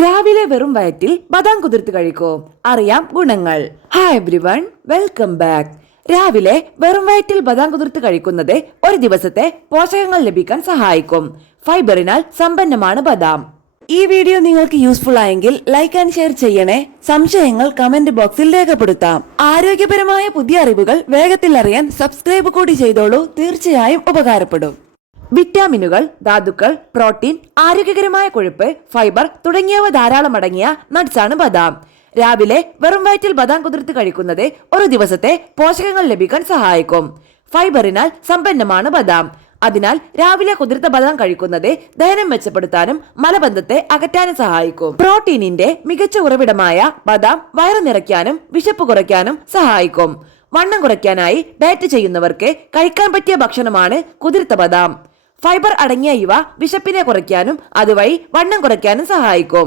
രാവിലെ വെറും വയറ്റിൽ ബദാം കുതിർത്ത് കഴിക്കൂ, അറിയാം ഗുണങ്ങൾ. Hi everyone, welcome back. രാവിലെ വെറും വയറ്റിൽ ബദാം കുതിർത്ത് കഴിക്കുന്നത് ഒരു ദിവസത്തെ പോഷകങ്ങൾ ലഭിക്കാൻ സഹായിക്കും. ഫൈബറിനാൽ സമ്പന്നമാണ് ബദാം. ഈ വീഡിയോ നിങ്ങൾക്ക് യൂസ്ഫുൾ ആയെങ്കിൽ ലൈക്ക് ആൻഡ് ഷെയർ ചെയ്യണേ. സംശയങ്ങൾ കമന്റ് ബോക്സിൽ രേഖപ്പെടുത്താം. ആരോഗ്യപരമായ പുതിയ അറിവുകൾ വേഗത്തിൽ അറിയാൻ സബ്സ്ക്രൈബ് കൂടി ചെയ്തോളൂ, തീർച്ചയായും ഉപകാരപ്പെടും. വിറ്റാമിനുകൾ, ധാതുക്കൾ, പ്രോട്ടീൻ, ആരോഗ്യകരമായ കൊഴുപ്പ്, ഫൈബർ തുടങ്ങിയവ ധാരാളം അടങ്ങിയ നട്ട്സാണ് ബദാം. രാവിലെ വെറും വയറ്റിൽ ബദാം കുതിർത്ത് കഴിക്കുന്നത് ഒരു ദിവസത്തെ പോഷകങ്ങൾ ലഭിക്കാൻ സഹായിക്കും. ഫൈബറിനാൽ സമ്പന്നമാണ് ബദാം. അതിനാൽ രാവിലെ കുതിർത്ത ബദാം കഴിക്കുന്നത് ദഹനം മെച്ചപ്പെടുത്താനും മലബന്ധത്തെ അകറ്റാനും സഹായിക്കും. പ്രോട്ടീനിന്റെ മികച്ച ഉറവിടമായ ബദാം വയറ് നിറയ്ക്കാനും വിശപ്പ് കുറയ്ക്കാനും സഹായിക്കും. വണ്ണം കുറയ്ക്കാനായി ഡയറ്റ് ചെയ്യുന്നവർക്ക് കഴിക്കാൻ പറ്റിയ ഭക്ഷണമാണ് കുതിർത്ത ബദാം. ഫൈബർ അടങ്ങിയ ഇവ വിശപ്പിനെ കുറയ്ക്കാനും അതുവഴി വണ്ണം കുറയ്ക്കാനും സഹായിക്കും.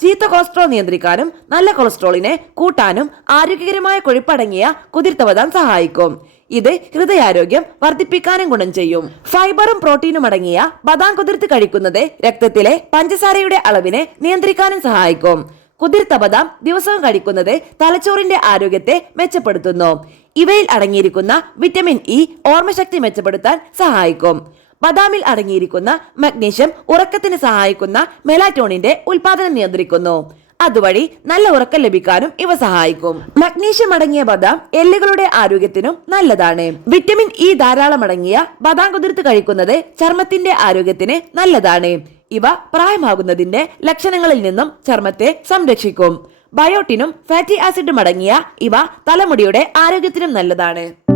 ചീത്ത കൊളസ്ട്രോൾ നിയന്ത്രിക്കാനും നല്ല കൊളസ്ട്രോളിനെ കൂട്ടാനും ആരോഗ്യകരമായ കൊഴുപ്പടങ്ങിയ കുതിർത്ത ബദാം സഹായിക്കും. ഇത് ഹൃദയാരോഗ്യം വർദ്ധിപ്പിക്കാനും ഗുണം ചെയ്യും. ഫൈബറും പ്രോട്ടീനും അടങ്ങിയ ബദാം കുതിർത്ത് കഴിക്കുന്നത് രക്തത്തിലെ പഞ്ചസാരയുടെ അളവിനെ നിയന്ത്രിക്കാനും സഹായിക്കും. കുതിർത്ത ബദാം ദിവസവും കഴിക്കുന്നത് തലച്ചോറിന്റെ ആരോഗ്യത്തെ മെച്ചപ്പെടുത്തുന്നു. ഇവയിൽ അടങ്ങിയിരിക്കുന്ന വിറ്റമിൻ ഇ ഓർമ്മശക്തി മെച്ചപ്പെടുത്താൻ സഹായിക്കും. ബദാമിൽ അടങ്ങിയിരിക്കുന്ന മഗ്നീഷ്യം ഉറക്കത്തിന് സഹായിക്കുന്ന മെലാറ്റോണിന്റെ ഉൽപാദനം നിയന്ത്രിക്കുന്നു. അതുവഴി നല്ല ഉറക്കം ലഭിക്കാനും ഇവ സഹായിക്കും. മഗ്നീഷ്യം അടങ്ങിയ ബദാം എല്ലുകളുടെ ആരോഗ്യത്തിനും നല്ലതാണ്. വിറ്റമിൻ ഇ ധാരാളം അടങ്ങിയ ബദാം കുതിർത്ത് കഴിക്കുന്നത് ചർമ്മത്തിന്റെ ആരോഗ്യത്തിന് നല്ലതാണ്. ഇവ പ്രായമാകുന്നതിന്റെ ലക്ഷണങ്ങളിൽ നിന്നും ചർമ്മത്തെ സംരക്ഷിക്കും. ബയോട്ടിനും ഫാറ്റി ആസിഡും അടങ്ങിയ ഇവ തലമുടിയുടെ ആരോഗ്യത്തിനും നല്ലതാണ്.